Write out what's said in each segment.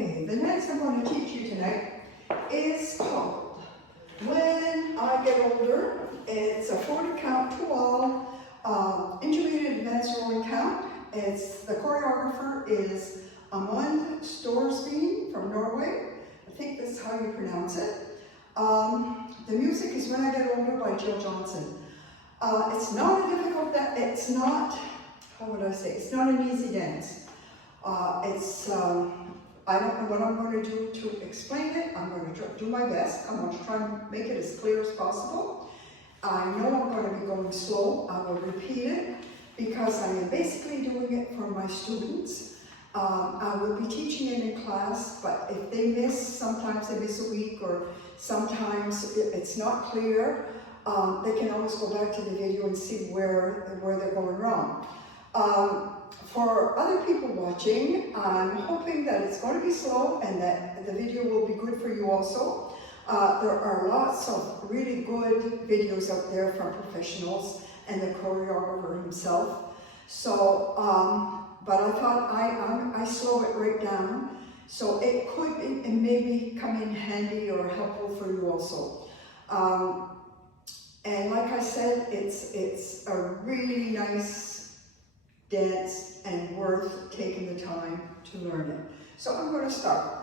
Okay, the next I'm going to teach you tonight is called When I Get Older. It's a 40 count to all intermediate advanced rolling count. The choreographer is Amund Storsveen from Norway. I think that's how you pronounce it. The music is When I Get Older by Jill Johnson. It's not a difficult, it's not, how would I say, it's not an easy dance. I don't know what I'm going to do to explain it. I'm going to do my best. I'm going to try and make it as clear as possible. I know I'm going to be going slow. I will repeat it because I am basically doing it for my students. I will be teaching it in class, but if they miss, sometimes they miss a week or sometimes it's not clear, they can always go back to the video and see where they're going wrong. For other people watching, I'm hoping that it's going to be slow and that the video will be good for you also. There are lots of really good videos out there from professionals and the choreographer himself. So, but I thought I slow it right down, so it could maybe come in handy or helpful for you also. And like I said, it's a really nice dance and worth taking the time to learn it. So I'm going to start.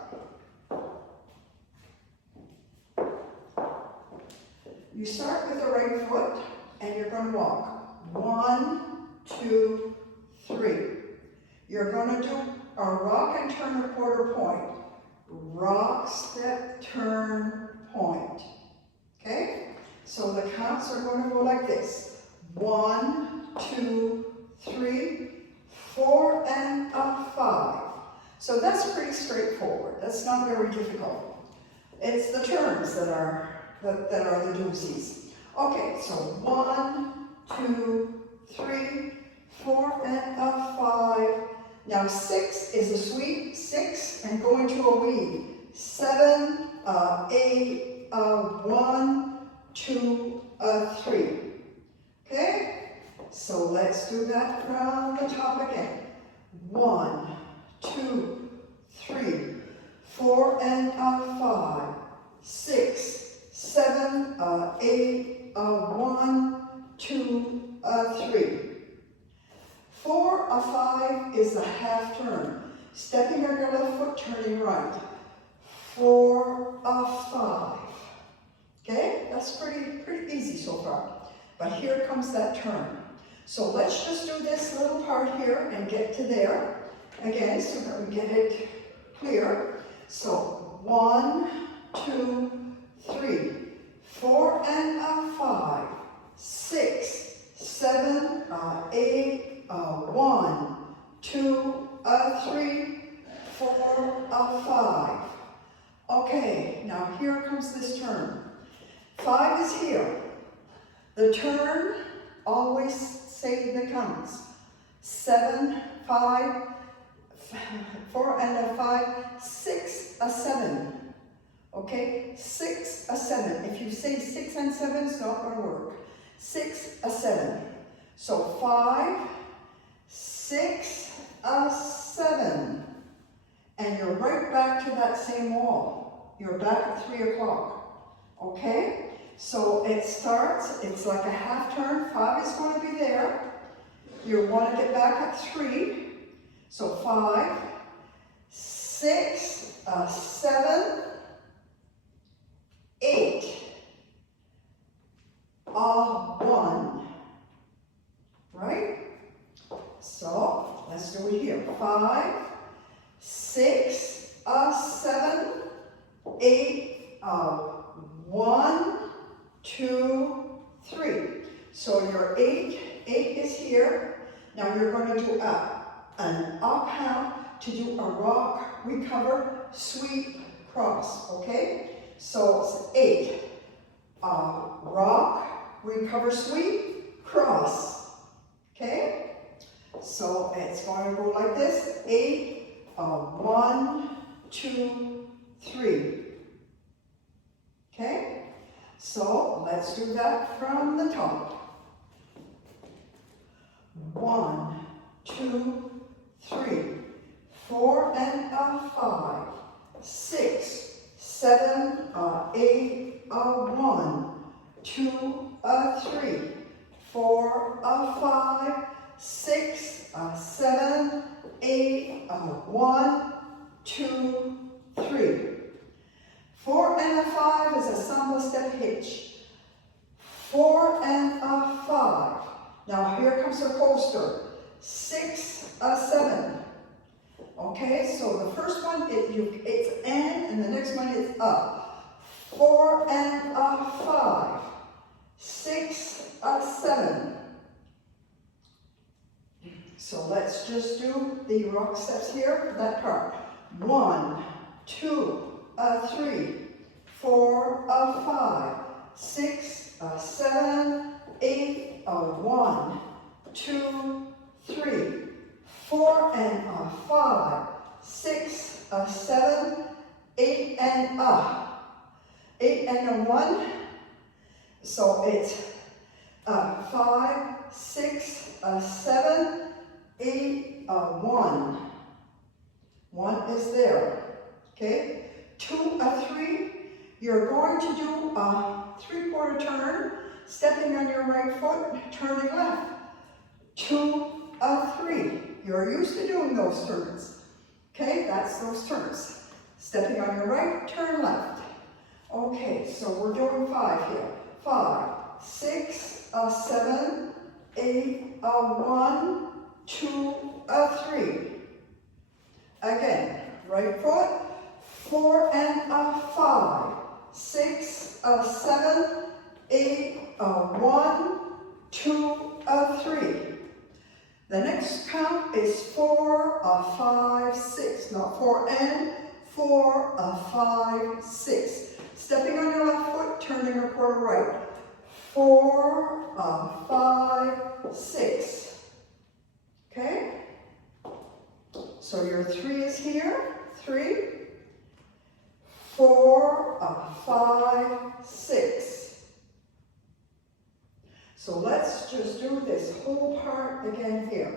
You start with the right foot and you're going to walk. 1, 2, 3. You're going to do a rock and turn a quarter point. Rock, step, turn, point. Okay? So the counts are going to go like this. 1, 2, 3, 4, and a 5. So that's pretty straightforward. That's not very difficult. It's the turns that are the doozies. Okay, so 1, 2, 3, 4, and a 5. Now 6 is a sweep, 6, and go into a weave. 7, 8, 1, 2, 3. Okay? So let's do that from the top again. 1, 2, 3, 4, and a 5. 6, 7, 8, 1, 2, 3. 4, a 5 is a half turn. Stepping on your left foot, turning right. 4, a 5. Okay, that's pretty easy so far. But here comes that turn. So let's just do this little part here and get to there again so that we get it clear. So 1, 2, 3, 4, and a 5, 6, 7, 8, 1, 2, 3, 4, 5. Okay, now here comes this turn. 5 is here. The turn, always say the counts. 7, 5, 4 and a 5, 6, a 7. Okay, 6, a 7. If you say 6 and 7, it's not going to work. 6, a 7. So 5, 6, a 7. And you're right back to that same wall. You're back at 3 o'clock. Okay? So it starts, it's like a half turn. 5 is going to be there. You want to get back at 3. So 5, 6, 7, 8, 1. Right? So let's do it here. 5, 6, 7, 8, 1, 2, 3. So your 8 is here. Now you're going to do an up count to do a rock, recover, sweep, cross. Okay? So it's 8. Rock, recover, sweep, cross. Okay? So it's going to go like this. 8, 1, 2, 3. Okay? So let's do that from the top. 1, 2, 3, 4 and a 5, 6, 7, 8, 1, 2, 3, 4, 5, 6, 7, 8, 1, 2, 3. 4 and a 5 is a samba step hitch. 4 and a 5. Now here comes the coaster. 6, 7. Okay, so the first one it's and the next one is up. 4 and a 5. 6, 7. So let's just do the rock steps here for that part. 1, 2, 3, 4, 5, 6, 7, 8, 1, 2, 3, 4 and 5, 6, 7, 8 and 8 and 1. So it's 5, 6, 7, 8, 1. 1 is there. Okay. 2, 3. You're going to do a 3/4 turn, stepping on your right foot, turning left. 2, 3. You're used to doing those turns. Okay, that's those turns. Stepping on your right, turn left. Okay, so we're doing 5 here. 5, 6, 7, 8, 1, 2, 3. Again, right foot, 4 and 5, 6, 7, 8, 1, 2, 3. The next count is 4, 5, 6. Not 4 and 4, 5, 6. Stepping on your left foot, turning a 1/4 right. 4, 5, 6. Okay? So your 3 is here. 3, 4, 5, 6. So let's just do this whole part again here.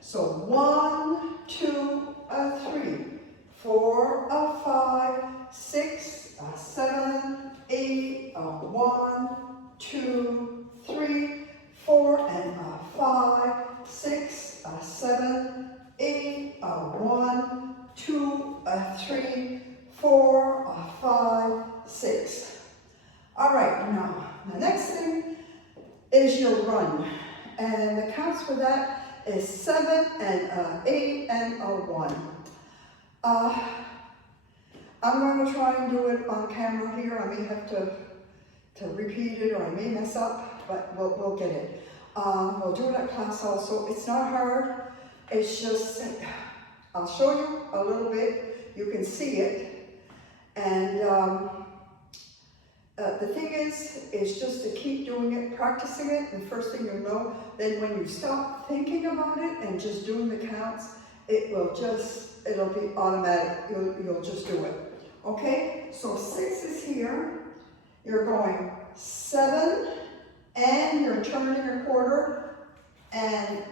So 1, 2, 3, 4, 5, 6, 7, 8, 1, 2, 3, 4 and 5, 6, 7, 8, 1, 2, 3, 4, 5, 6. All right, now the next thing is your run. And the counts for that is 7 and 8 and 1. I'm going to try and do it on camera here. I may have to repeat it, or I may mess up, but we'll get it. We'll do it at class also. It's not hard. It's just, I'll show you a little bit. You can see it. And the thing is just to keep doing it, practicing it, and first thing you'll know, then when you stop thinking about it and just doing the counts, it'll be automatic. You'll just do it. Okay, so 6 is here. You're going 7, and you're turning a 1/4, and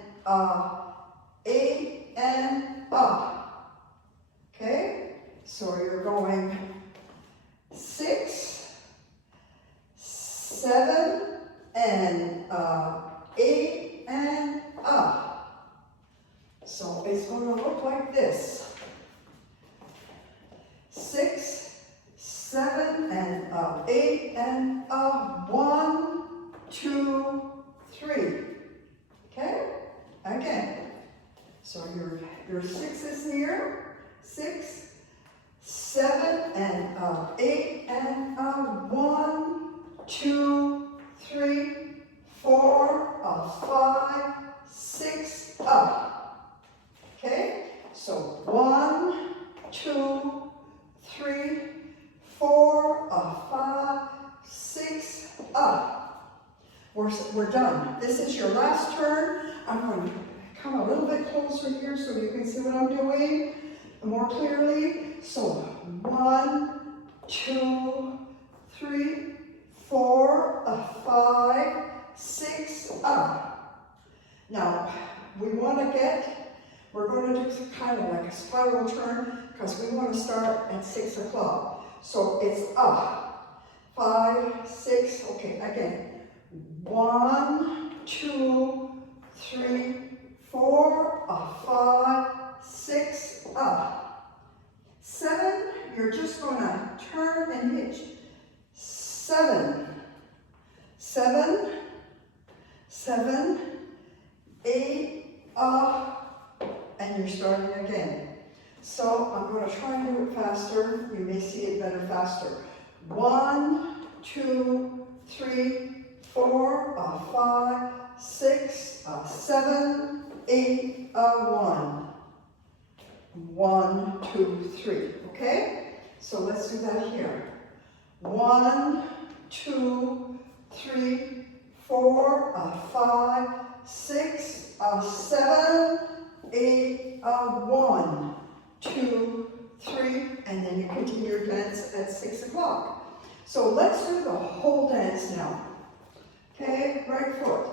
8 and up. Okay, so you're going 6, 7, and 8 and up. So it's going to look like this. 6, 7, and 8 and 1, 2, 3. Okay? Again. So your 6 is here. 6, 7, and 8 and 1, 2, 3, 4, 5, 6 up. Okay? So 1, 2, 3, 4, 5, 6 up. We're done. This is your last turn. I'm going to come a little bit closer here so you can see what I'm doing more clearly. So 1, 2, 3, 4, 5, 6 up. Now we're We're going to do kind of like a spiral turn because we want to start at 6 o'clock. So it's up, 5, 6, okay, again. 1, 2, 3, 4, 5, 6, up. 7, you're just going to turn and hitch. 7, 7, 7, 8, up, and you're starting again. So I'm going to try and do it faster. You may see it better faster. 1, 2, 3, 4, 5, 6, 7, 8, 1. 1, 2, 3. Okay? So let's do that here. 1, 2, 3, 4, 5, 6, 7, 8, 1, 2, 3, and then you continue your dance at 6 o'clock. So let's do the whole dance now. Okay, right foot.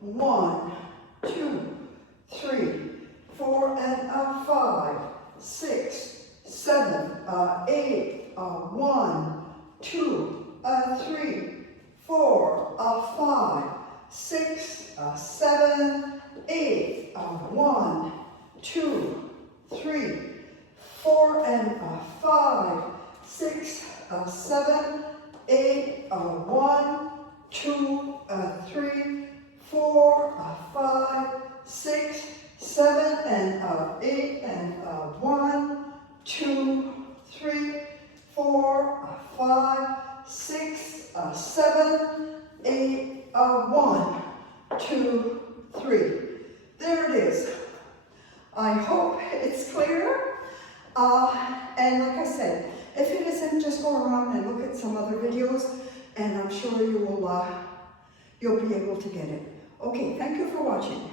1, 2, 3, 4, and 5, 6, 7, 8, 1, 2, 3, 4, 5, 6, 7, 8, 1, 2, 3, 4, and 5, 6, 7, 8, 1, 2, 3, 4, 5, 6, 7, and 8, and 1, 2, 3, 4, 5, 6, 7, 8, 1, 2, 3. There it is. I hope it's clear. And like I said, if it isn't, just go around and look at some other videos, and I'm sure you'll be able to get it. Okay, thank you for watching.